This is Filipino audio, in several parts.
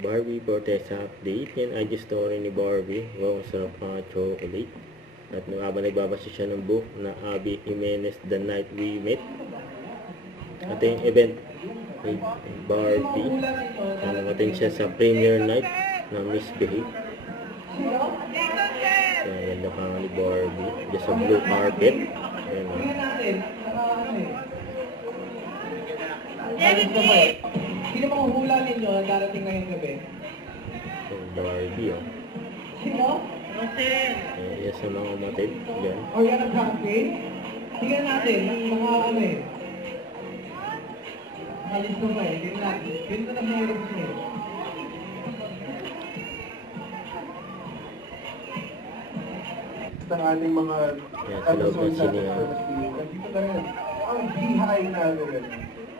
Barbie Vortex update. Yan ay story ni Barbie. Wow, sarap mga chocolate. At habang nagbabasa siya ng book na Abby Jimenez, The Night We Met. At yung event ni Barbie. Namating siya sa premiere night ng Misbehave. Yan, ganda ka nga ni Barbie. Just sa blue carpet. Ayan o. Sino mahuhula ninyo na darating ngayong gabi? Yung Barbie o. Sino? Yan sa mga matid. Yan. O yan ang country? Tingnan natin, mga ano eh. Alis ko ba eh, tingnan natin. Ganito na meron siya eh. Ang ating mga Yan, sa loob ng sinihan. Nandito na rin ang beehive natin.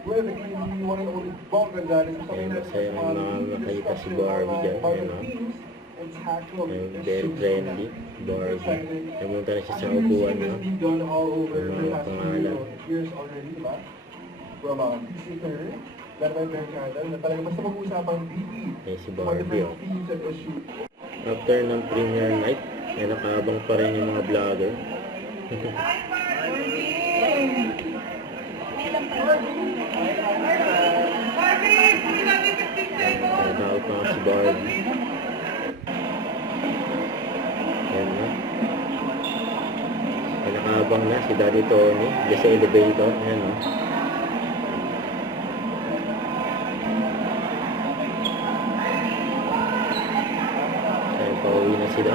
Where the one and only Bong Gonzales. Ayan, masaya ang mga makita si Barbie dyan. Ayan o. Ayan, very friendly. Barbie. Namunta na siya sa upuan no? Ang mga pangalan. From Peacemaker, Larvay Mercado, na talaga basta mag-usapang BB. Ayan si Barbie o. After ng premiere night, ay nakaabang pa rin yung mga vlogger. Nagkakot pa nga si Barbie. Ayan na. Ay nakaabang na si Daddy Tony. Diyan sa elevator. Ayan o. Ayan, pauwi na sila.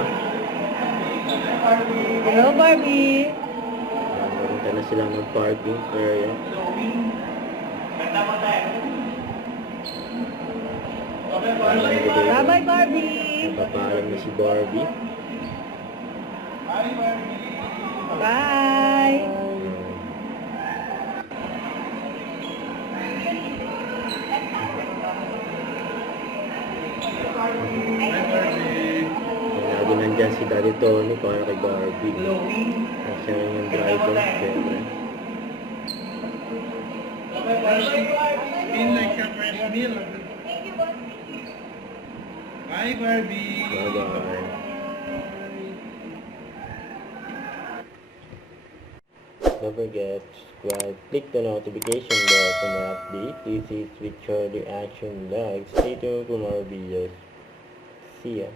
Hello, Barbie! Punta na sila ng parking area. Bye-bye, Barbie! Napapaalam na si Barbie. Bye! Lagi nandyan si Daddy Tony para kay Barbie. Siya yung driver, syempre. Feel like a fresh meal. Bye, Barbie! Bye-bye. Don't forget to subscribe, click the notification bell for more updates. This is with your reaction vlog. Stay tuned for more videos. See ya.